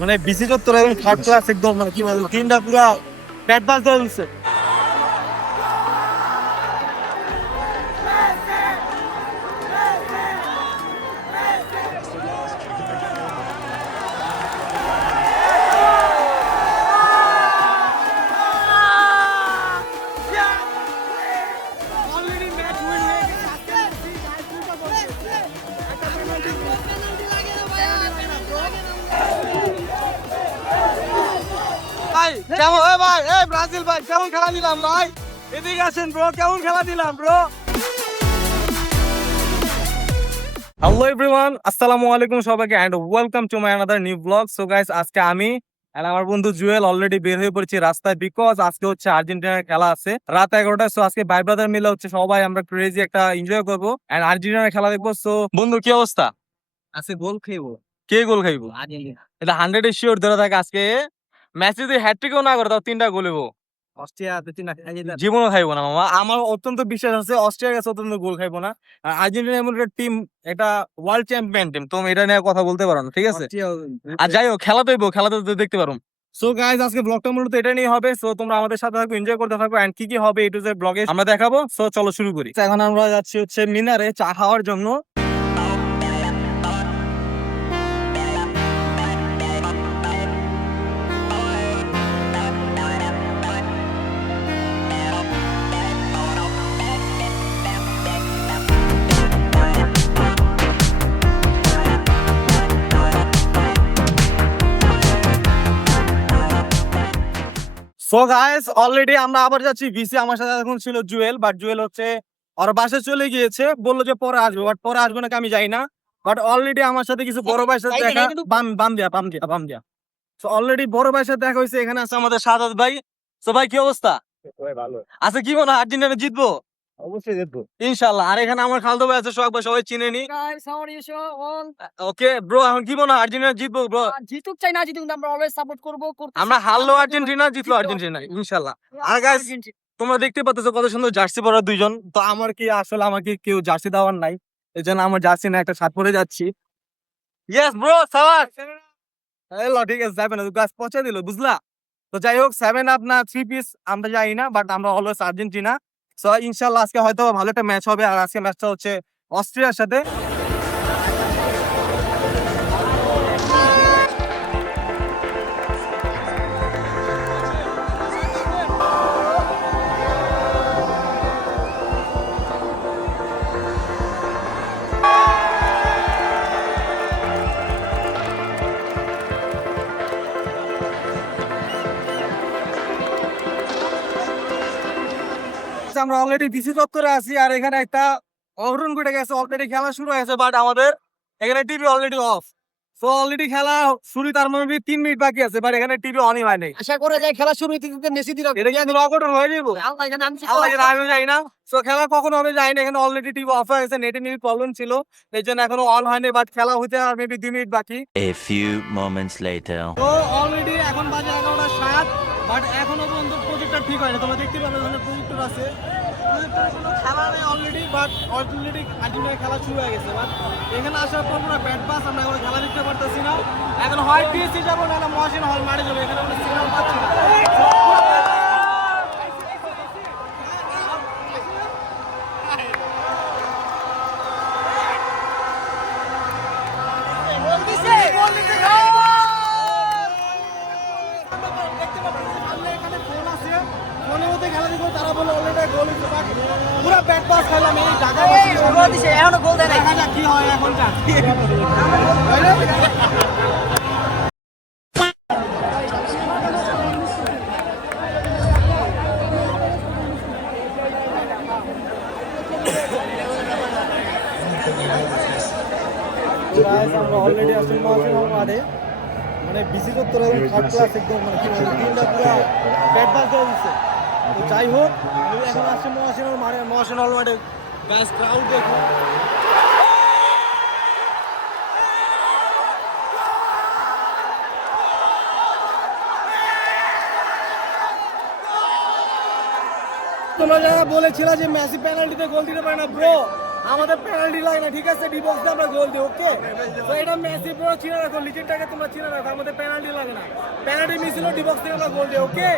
মানে বিসি চত্বর একদম থার্ড ক্লাস একদম মানে কি বলবো টিমটা পুরো ব্যাট বাজ দিয়ে দিচ্ছে। ভাই কেমন ভাই এই ব্রাজিল ভাই কেমন খেলা দিলাম ভাই, এদিকে আসেন ব্রো, কেমন খেলা দিলাম ব্রো। হ্যালো এভরিওয়ান, আসসালামু আলাইকুম সবাইকে and welcome to my another new blog. So guys, আজকে আমি আর আমার বন্ধু জুয়েল অলরেডি বের হয়ে পড়েছি রাস্তায়, বিকজ আজকে হচ্ছে আর্জেন্টিনার খেলা আছে রাত 11টায়। সো আজকে ভাই ব্রাদার মিলে হচ্ছে সবাই আমরা ক্রেজি একটা এনজয় করবো এন্ড আর্জেন্টিনার খেলা দেখবো। সো বন্ধু কি অবস্থা? আজকে গোল খাইবো কে গোল খাইবো? আর্জেন্টিনা। এটা 100 শিওর ধরে থাকে আজকে ম্যাচে যদি হ্যাটট্রিকও না করে তাও 3টা গোল হইবো। অস্ট্রিয়া তিনটা খাইয়ে দেন। জীবনও খাইবো না মামা, আমার অত্যন্ত বিশ্বাস আছে অস্ট্রিয়ার কাছে অত্যন্ত গোল খাইবো না। আর আর্জেন্টিনা এমন একটা টিম, এটা ওয়ার্ল্ড চ্যাম্পিয়ন টিম, তুমি এটা নিয়ে কথা বলতে পারো না, ঠিক আছে? অস্ট্রিয়া আর যাই হোক, খেলা তো হইবো, খেলা তো দেখতে পারো। সো গাইজ, আজকে ব্লগটা মূলত এটা নিয়ে হবে। সো তোমরা আমাদের সাথে থাকো, এনজয় করতে থাকো এন্ড কি কি হবে এ টু জেড ব্লগে আমরা দেখাবো। সো চলো শুরু করি। এখন আমরা যাচ্ছি হচ্ছে মিনারে চা খাওয়ার জন্য। সো গাইস, অলরেডি আমরা আবার যাচ্ছি ভিসি। আমার সাথে এখন ছিল জুয়েল, বাট জুয়েল হচ্ছে ওর বাসায় চলে গিয়েছে, বললো যে পরে আসবে, বাট পরে আসবে নাকি আমি যাই না। বাট অলরেডি আমার সাথে কিছু বড় ভাইয়ের সাথে দেখা, বাম দিয়া। সো অলরেডি বড় ভাইয়ের সাথে দেখা হয়েছে। এখানে আছে আমাদের সাদাত ভাই। সো ভাই কি অবস্থা? ভালো। আচ্ছা, কি মনে হয় আর্জেন্টিনা জিতবো? অবশ্যই দেখবো। ইনশাল্লাহ। আর এখানে আমার খালতো ভাই আছে সোহাগ ভাই, সবাই চিনে নি। Guys, how are you? Sure, all. Okay bro, এখন কি মনে হয় আর্জেন্টিনা জিতবো ব্রো? জিতুক চাই না জিতুক আমরা অলওয়েজ সাপোর্ট করবো আমরা হারলো আর্জেন্টিনা, জিতলো আর্জেন্টিনা ইনশাল্লাহ। আর গাইস, তোমরা দেখতে পাচ্ছ কত সুন্দর জার্সি পরা দুইজন। তো আমার কি আসলে আমাকে কেউ জার্সি দেওয়ার নাই, এই জন্য আমার জার্সি না একটা শার্ট পরে যাচ্ছি। ইয়েস ব্রো, সাবাস। হ্যালো, ঠিক আছে, যাবে না গাছ পৌঁছে দিল, বুঝলা? তো যাই হোক, 7 আপ না 3 পিস আমরা যাই না, বাট আমরা অলওয়েজ আর্জেন্টিনা। সো ইনশাল্লাহ আজকে হয়তো ভালো একটা ম্যাচ হবে। আর আজকে ম্যাচটা হচ্ছে অস্ট্রিয়ার সাথে। আমরা অলরেডি ডিসি চত্বরে আছি, আর এখানে একটা অঘটন ঘটে গেছে। অলরেডি খেলা শুরু হয়েছে, বাট আমাদের এখানে TV already of. So already খেলা শুরু, তার মধ্যে 3 মিনিট বাকি আছে, বাট এখানে টিভি অনই হয় নাই। আশা করে যাই খেলা শুরু হইতে দিতে মেসি দিল। এটা কি একদম অঘটন হয়ে যাবো? আল্লাহ জানে আমি আল্লাহ জানে, আমিও যাই না। সো খেলা কখন হবে যাই না। এখানে অলরেডি টিভি অফ হয়ে গেছে, নেটে মেবি প্রবলেম ছিল, এই জন্য এখনো অন হয়নি, বাট খেলা হইতে আর মেবি 2 মিনিট বাকি। A few moments later. তো অলরেডি এখন বাজে 11টা 7, বাট এখনো পর্যন্ত প্রজেক্টর ঠিক হয়নি। তোমরা দেখতে পাবে ওখানে প্রজেক্টর আছে, প্রজেক্টরে কোনো খেলা নেই অলরেডি, বাট অলরেডি আর্জেন্টিনার খেলা শুরু হয়ে গেছে। বাট এখানে আসার পর পুরো ব্যাট পাস, আমরা এখন খেলা দেখতে পারতেছি না। এখন হয় পিএসসি যাবো, নাহলে মহাসিন হল মারে যাবো, এখানে কোনো সিগন্যাল পাচ্ছি না। দেখতে পাচ্ছি সামনে এখানে ফোন আছে, ফোনের মধ্যে খেলা দেখবো, তারা বলে অলরেডি গোল হচ্ছে, বাট পুরো ব্যাট পাস খেলাম এই ঢাকা গোল দিছে এখনো গোল দেয় নাই। দেখা যাক কি হয় এখনটা। আমরা অলরেডি আসলে মহাসিন হল মাঠে, মানে বিসি চত্বর একদম থার্ড ক্লাস একদম, মানে কি বলবো টিমটা পুরো ব্যাট বাজ দিয়ে দিচ্ছে। তো যাই হোক, আমি এখন আসছি মহাসিন হল মাঠে। মহাসিন হল মাঠে গাইস ক্রাউড দেখো। তোমরা যারা বলেছিল যে মেসি পেনাল্টিতে গোল দিতে পারে না ব্রো, আমাদের পেনাল্টি লাগে না, ঠিক আছে? ডি বক্সে আমরা গোল দিই, ওকে? তো এটা মেসি পুরো চিনে রাখো, লিজেন্ডটাকে তোমরা চিনে রাখো, আমাদের পেনাল্টি লাগে না। পেনাল্টি মিস হলো, ডি বক্স থেকে আমরা গোল দিই, ওকে?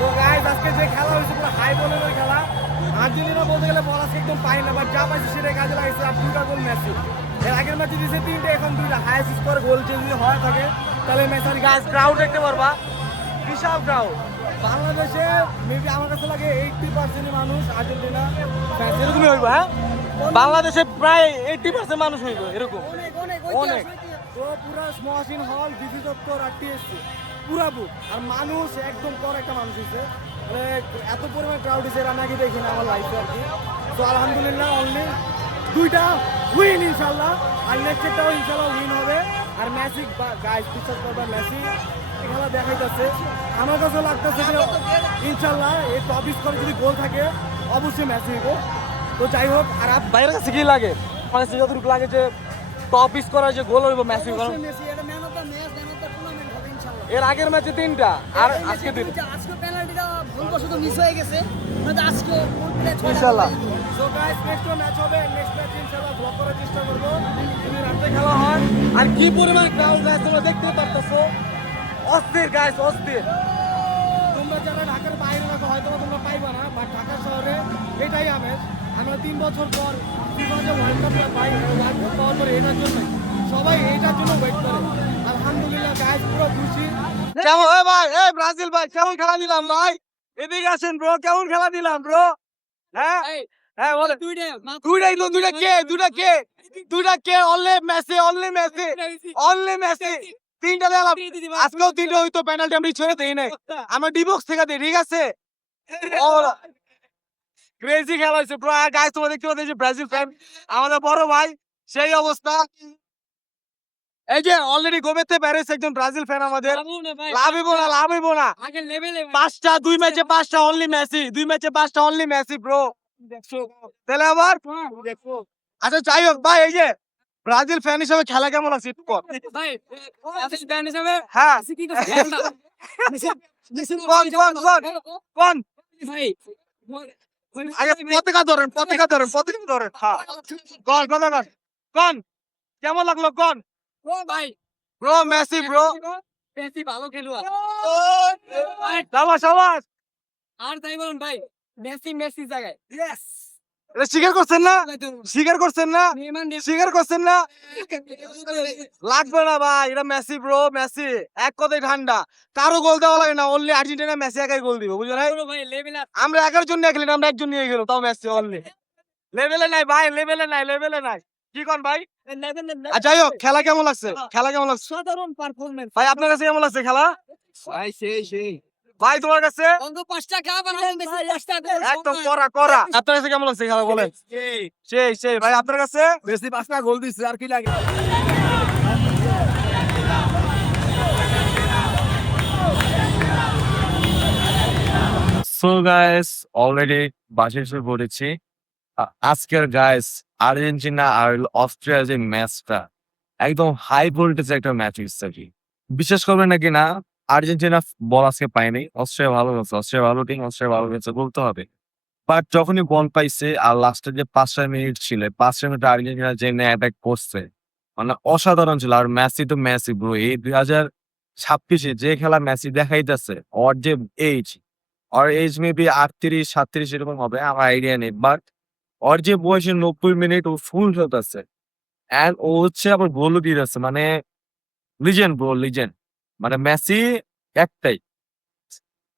So guys, আজকে যে খেলা হয়েছে পুরো হাই ভলিউমের খেলা। আর্জেন্টিনা বলতে গেলে বল আজকে একদম পাই না, বাট যা পাইছে সেটাই কাজে লাগাইছে। আর 2টা গোল মেসি। এর আগের ম্যাচে দিয়েছে 3টে, এখন 2টা। হাইয়েস্ট স্কোর গোল যদি হয় থাকে তাহলে মেসি। গাইস, ক্রাউড দেখতে পারবা, বিশাল ক্রাউড। বাংলাদেশে মেবি আমার কাছে লাগে 80% মানুষ আর্জেন্টিনা ফ্যান। এরকমই হইব, হ্যাঁ? বাংলাদেশে প্রায় 80% মানুষ হইব এরকম, অনেক। তো পুরো মহাসিন হল, বিসি চত্বর আর টিএসসি পুরা বুক। আর মানুষ একদম পর একটা মানুষ হয়েছে, মানে এত পরিমাণ ক্রাউড হয়েছে এর আগে দেখি না আমার লাইফে আর কি। তো আলহামদুলিল্লাহ অনলি 2টা উইন ইনশাল্লাহ, আর নেক্সটটাও ইনশাল্লাহ উইন হবে। আর মেসি গাইস বিশ্বাস করবা, মেসি খেলা দেখাইতেছে। আমার কাছে লাগতেছে যে ইনশাল্লাহ এই টপ স্কোরে যদি গোল থাকে অবশ্যই মেসি হইব। তো যাই হোক, আর বাইরের কাছে কি লাগে, আমার কাছে যতটুকু লাগে যে টপ স্কোরার যে গোল হইব মেসি। কারণ এর আগের ম্যাচে 3টা আর আজকে 2টা। আজকে পেনাল্টিটা ভুলবশত মিস হয়ে গেছে, নয়তো আজকে ইনশাআল্লাহ। সো গাইস, নেক্সট ম্যাচ হবে, নেক্সট ম্যাচ ইনশাআল্লাহ ব্লগ করার চেষ্টা করব যদি রাতে খেলা হয়। আর কি পরিমাণ ক্রাউড গাইস তোমরা দেখতে পারতেছো, অস্থির গাইস, অস্থির। তোমরা যারা ঢাকার বাইরে থাকো হয়তো তোমরা পাইবা না, বাট ঢাকা শহরে এটাই আমেজ। আমরা 3 বছর পর ফিফা ওয়ার্ল্ড কাপ পাই, ওয়ার্ল্ড কাপ পাওয়ার পরে এটার জন্য সবাই এটার জন্য ওয়েট করে। আলহামদুলিল্লাহ গাইস, পুরো খুশি। কেমন ভাই, এই ব্রাজিল ভাই, কেমন খেলা দিলাম ভাই? এদিকে আসেন ব্রো, কেমন খেলা দিলাম ব্রো? হ্যাঁ হ্যাঁ, বলে দুইটাই তো। দুইটা কে? Only Messi, only Messi, only Messi. 3টা দিলাম, আজকেও 3টা হইতো। পেনাল্টি আমরা ছুঁয়ে দেই নাই, আমরা ডিবক্স থেকে দিই, ঠিক আছে? ক্রেজি খেলা হয়েছে ব্রো। আর গাইস, তোমরা দেখতে পাচ্ছ যে ব্রাজিল ফ্যান আমাদের বড় ভাই, সেই অবস্থা। এই যে অলরেডি গোমেতে প্যারিস একজন ব্রাজিল ফ্যান আমাদের লাভ হইব না আগে লেভেলে পাঁচটা 2 ম্যাচে 5টা অনলি মেসি 2 ম্যাচে 5টা অনলি মেসি ব্রো তাহলে আবার আচ্ছা যাই হোক ভাই এই যে ব্রাজিল ফ্যান হিসেবে খেলা কেমন আছে একটু কর ভাই আসিস ব্যান্ড হিসাবে হ্যাঁ কি কোন ভাই আগে পতাকা ধরেন হ্যাঁ কোন কোন কেমন লাগলো কোন ও ভাই ব্রো মেসি ব্রো মেসি ভালো খেলোয়াড় সাবাস আর তাই বলুন ভাই মেসি জায়গায় ইয়েস এটা স্বীকার করছেন না স্বীকার করছেন না লাগবে না ভাই এটা মেসি ব্রো মেসি এক কথাই ঠান্ডা কারো গোল দেওয়া লাগে না অনলি আর্জেন্টিনা মেসি একাই গোল দিব বুঝলেন ভাই লেভেল আমরা 11 জন নিয়ে খেলি না আমরা একজন নিয়ে গেল তাও মেসি অনলি লেভেলে নাই কি কোন ভাই আর যাই হোক খেলা কেমন লাগছে সাধারণ পারফরম্যান্স ভাই আপনার কাছে কেমন লাগছে খেলা ভাই সেই ভাই তোমার কাছে অঙ্ক 5টা কাপ আর মেসি 5টা গোল একদম করা আপনার কাছে কেমন লাগছে খেলা বলেন সেই ভাই আপনার কাছে মেসি 5টা গোল দিছে আর কি লাগে সো গাইস অলরেডি বাসে এসে পড়েছি আজকের গাইস আর্জেন্টিনা আর অস্ট্রিয়ার যে ম্যাচটা একদম হাই ভোল্টেজ একটা ম্যাচ হচ্ছে কি বিশ্বাস করবেন নাকি না আর্জেন্টিনা বল আজকে পায়নি অস্ট্রিয়া ভালো গেছে অস্ট্রিয়া ভালো টিম অস্ট্রিয়া ভালো গেছে বলতে হবে বাট যখনই বল পাইছে আর লাস্টের যে 5 মিনিট ছিল 5 মিনিট আর্জেন্টিনা যে অ্যাটাক করছে মানে অসাধারণ ছিল আর মেসি তো মেসি ব্রো এই 2026 যে খেলা মেসি দেখাইতেছে ওর যে এজ মেবি 38-37 এরকম হবে আমার আইডিয়া নেই বাট ওর যে বয়সে 90 মিনিট ও ফুল খেলতেছে এন্ড ও হচ্ছে আবার গোলও দিয়ে যাচ্ছে মানে লিজেন্ড ব্রো লিজেন্ড মানে মেসি একটাই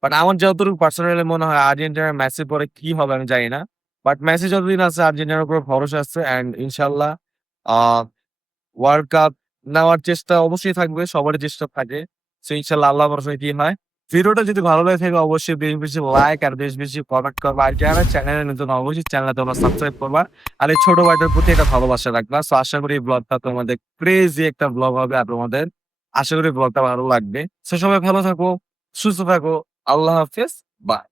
বাট আমার যতটুকু পার্সোনালি মনে হয় আর্জেন্টিনার মেসির পরে কি হবে আমি জানি না বাট মেসি যতদিন আছে আর্জেন্টিনার উপর ভরসা আছে এন্ড ইনশাল্লাহ ওয়ার্ল্ড কাপ নেওয়ার চেষ্টা অবশ্যই থাকবে সবারই চেষ্টা থাকে সো ইনশাল্লাহ আল্লাহ ভরসায় কি হয় ভিডিওটা যদি ভালো লাগে থাকে অবশ্যই বেশি বেশি লাইক আর বেশি বেশি কমেন্ট করবা আর যারা চ্যানেলে নতুন অবশ্যই চ্যানেলটা তোমরা সাবস্ক্রাইব করবা আর এই ছোট ভাইটার প্রতি একটা ভালোবাসা রাখবা সো আশা করি এই ব্লগটা তোমাদের ক্রেজি একটা ব্লগ হবে আর তোমাদের আশা করি ব্লগটা ভালো লাগবে সো সবাই ভালো থাকো সুস্থ থাকো আল্লাহ হাফেজ বাই